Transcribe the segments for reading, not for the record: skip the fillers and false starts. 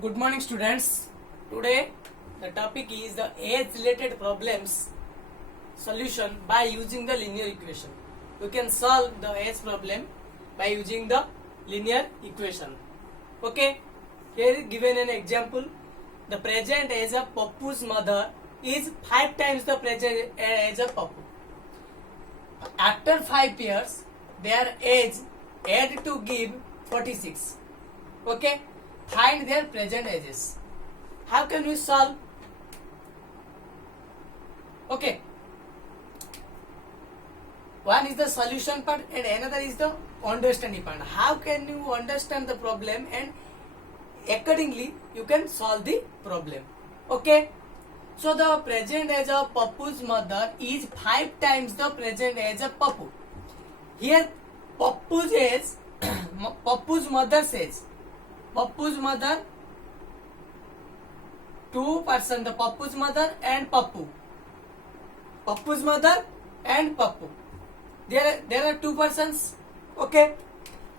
Good morning, students. Today the topic is the age related problems solution by using the linear equation. You can solve the age problem by using the linear equation. Okay, here is given an example. The present age of Pappu's mother is 5 times the present age of Pappu. After 5 years, their age had to give 46. Okay, find their present ages. How can we solve? Okay, one is the solution part and another is the understanding part. How can you understand the problem and accordingly you can solve the problem? Okay, so the present age of Pappu's mother is 5 times the present age of Pappu. Here Pappu's age, Pappu's mother's age. Pappu's mother, two person, the Pappu's mother and Pappu. Pappu's mother and Pappu. There are two persons. Okay.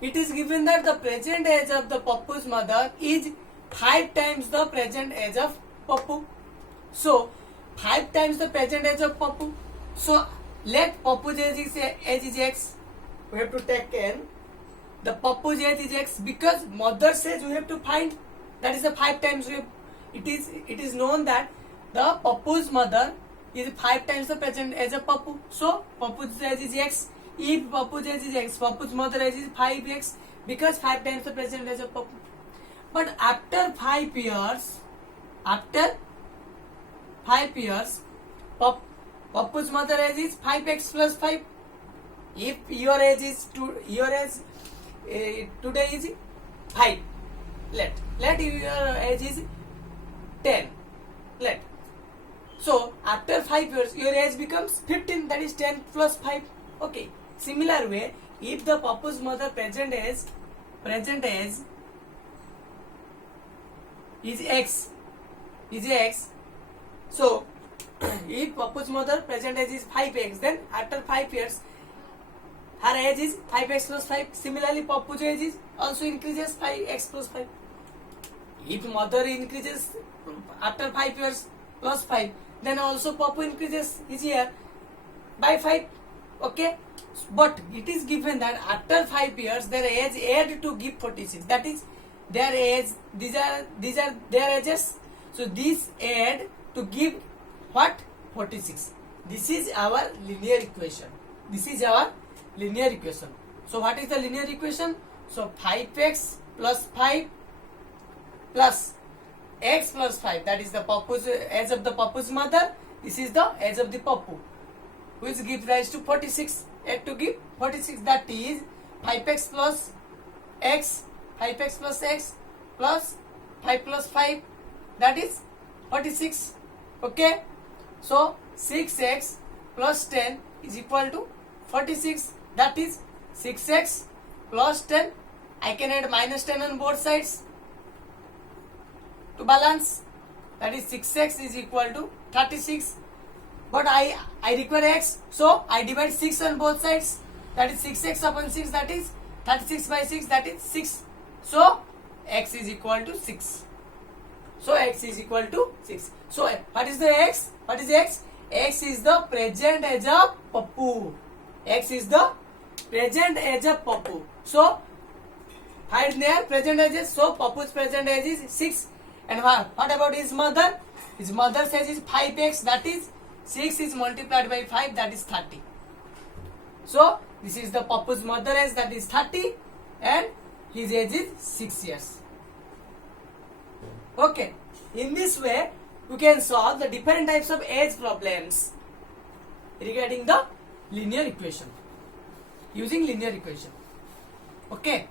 It is given that the present age of the Pappu's mother is 5 times the present age of Pappu. So 5 times the present age of Pappu. So let Pappu's age is X. We have to take n. The Pappu's age is X because mother's age we have to find. That is the 5 times we have. It is known that the Pappu's mother is 5 times the present age of Pappu. So Pappu's age is X. If Pappu's age is X, Pappu's mother age is 5X because 5 times the present age of Pappu. But after 5 years, Pappu's mother age is 5X plus 5. If your age is today is 5, let your age is 10, so after 5 years your age becomes 15, that is 10 plus 5. Okay, similar way, if the Pappu's mother present age is X, so if Pappu's mother present age is 5X, then after 5 years her age is 5X plus 5. Similarly, Pappu's age is also increases 5X plus 5. If mother increases after 5 years plus 5, then also Pappu increases his year by 5. Okay, but it is given that after 5 years their age had to give 46. That is their age. These are their ages. So this had to give what? 46. This is our linear equation. So what is the linear equation? So 5x plus 5 plus x plus 5, that is the Pappu's age of the Pappu's mother. This is the age of the Pappu, which gives rise to 46. Had to give 46, that is 5x plus x plus 5 plus 5, that is 46. Okay, so 6x plus 10 is equal to 46, that is 6x plus 10. I can add minus 10 on both sides to balance, that is 6x is equal to 36. But I require x, so I divide 6 on both sides, that is 6x upon 6, that is 36 by 6, that is 6. So x is equal to 6. So what is the x? X is the present age of Pappu. So find their present ages. So Pappu's present age is 6. And what about his mother? His mother's age is 5x, that is 6 is multiplied by 5, that is 30. So this is the Pappu's mother age, that is 30, and his age is 6 years. Okay, in this way you can solve the different types of age problems regarding the linear equation, using linear equation. Okay.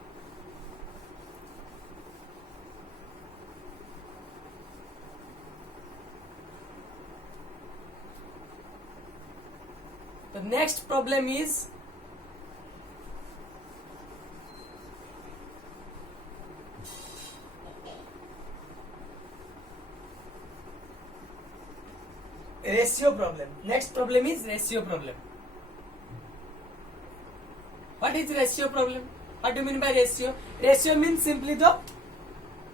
The next problem is ratio problem. Next problem is ratio problem. What is ratio problem? What do you mean by ratio? Ratio means simply the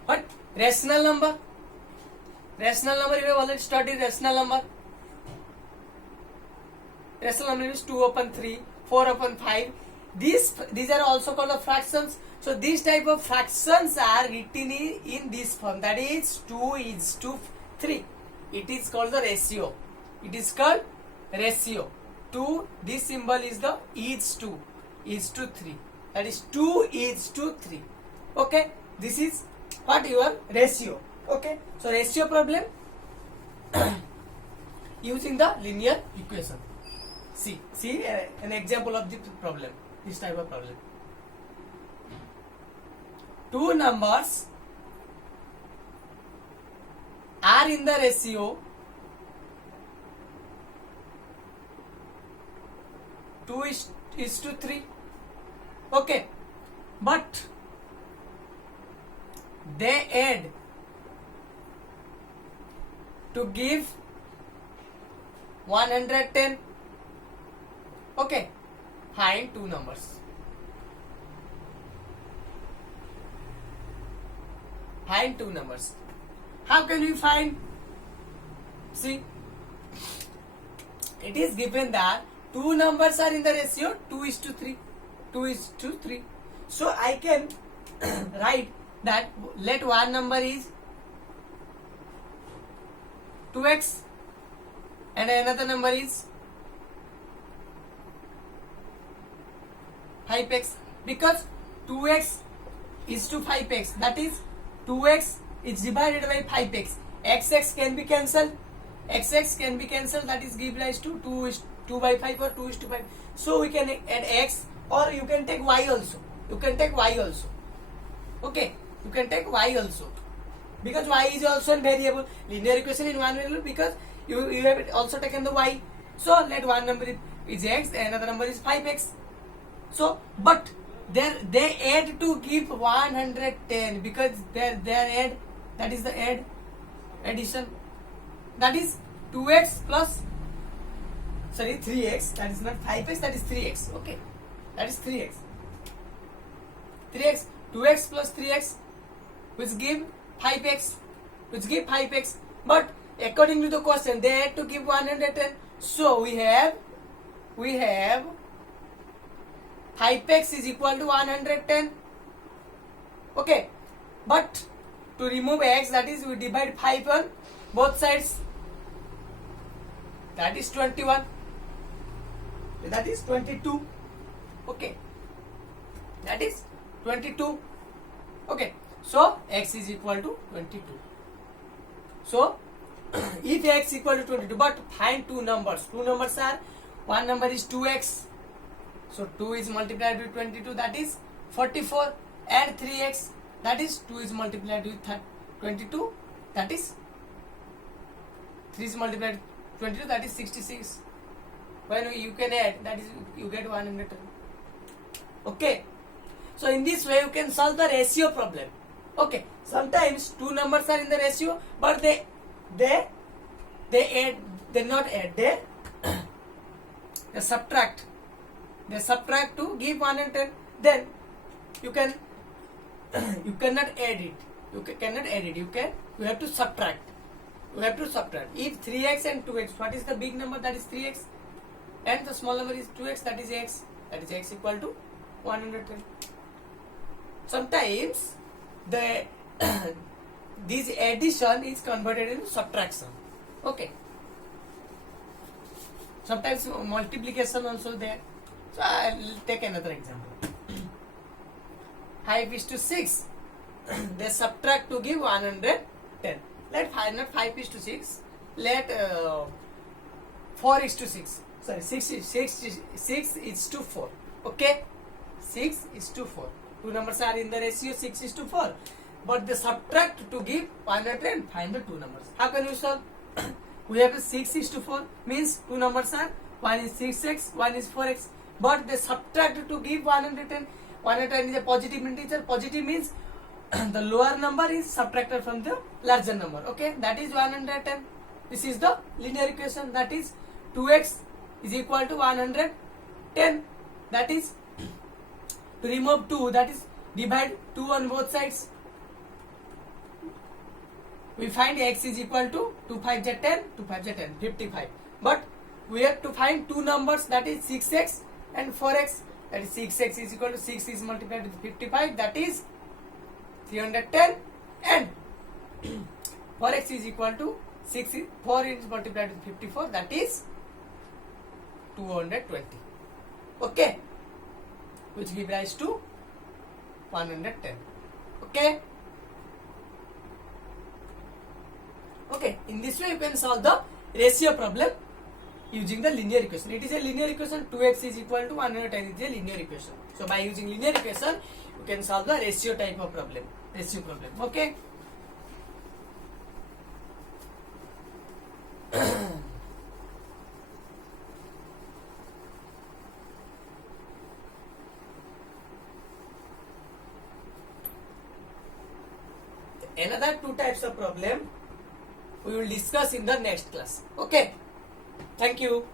what? Rational number. Rational number, we have already studied rational number. Rational number is 2 upon 3, 4 upon 5. These are also called the fractions. So these type of fractions are written in this form. That is 2:3. It is called the ratio. It is called ratio. 2. This symbol is the is to 3. That is 2:3. Okay. This is what your ratio. Okay. So ratio problem using the linear equation. See an example of the problem. This type of problem. Two numbers are in the ratio 2:3. Okay, but they add to give 110. Okay, find two numbers. Find two numbers. How can we find? See, it is given that two numbers are in the ratio 2:3. 2:3. So I can write that let one number is 2x and another number is 5x, because 2x is to 5x, that is 2x is divided by 5x. Xx can be cancelled. Xx can be cancelled. That is give rise to 2 by 5 or 2:5. So we can add x, or you can take y also. Okay, you can take y also, because y is also a variable. Linear equation in one variable, because you have also taken the y. So let one number is x, another number is 5x. So, but they add to give 110, because their add, that is the addition, that is 2x plus 3x, that is not 5x, that is 3x. Okay, that is 3x 2x plus 3x, which give 5x, but according to the question they had to give 110. So we have 5x is equal to 110. Okay, but to remove x, that is we divide 5 on both sides, that is 21, that is 22. Okay, that is 22. Okay, so x is equal to 22. So if x equal to 22, but find two numbers are, one number is 2x, so 2 is multiplied with 22, that is 44, and 3x, that is 2 is multiplied with 22, that is 3 is multiplied with 22, that is 66. When you can add, that is you get 110. Okay, so in this way you can solve the ratio problem. Okay, sometimes two numbers are in the ratio, but they subtract to give 110. Then you cannot add it. You have to subtract. If 3x and 2x, what is the big number? That is 3x, and the small number is 2x, that is x equal to 110. Sometimes this addition is converted into subtraction. Okay, sometimes multiplication also there. So I'll take another example. 5:6. They subtract to give 110. Let 5:6. Let 4:6. Sorry, 6:4. Okay, 6:4. Two numbers are in the ratio 6:4, but they subtract to give 110. Find the two numbers. How can you solve? We have 6:4, means two numbers are, one is 6x, one is 4x, but they subtract to give 110. 110 is a positive integer. Positive means the lower number is subtracted from the larger number. Okay, that is 110. This is the linear equation, that is 2x is equal to 110. That is, to remove 2, that is divide 2 on both sides. we find x is equal to 2 5 is 10, 2 5 is 10, 55. But we have to find two numbers, that is 6x and 4x. That is 6x is equal to 6 is multiplied with 55, that is 310, and 4x is equal to 4 is multiplied with 54, that is 220. Okay, which give rise to 110. Okay. Okay, in this way you can solve the ratio problem using the linear equation. It is a linear equation. 2x is equal to 110 is a linear equation. So by using linear equation, you can solve the ratio type of problem. Ratio problem. Okay. Another two types of problem we will discuss in the next class. Okay. Thank you.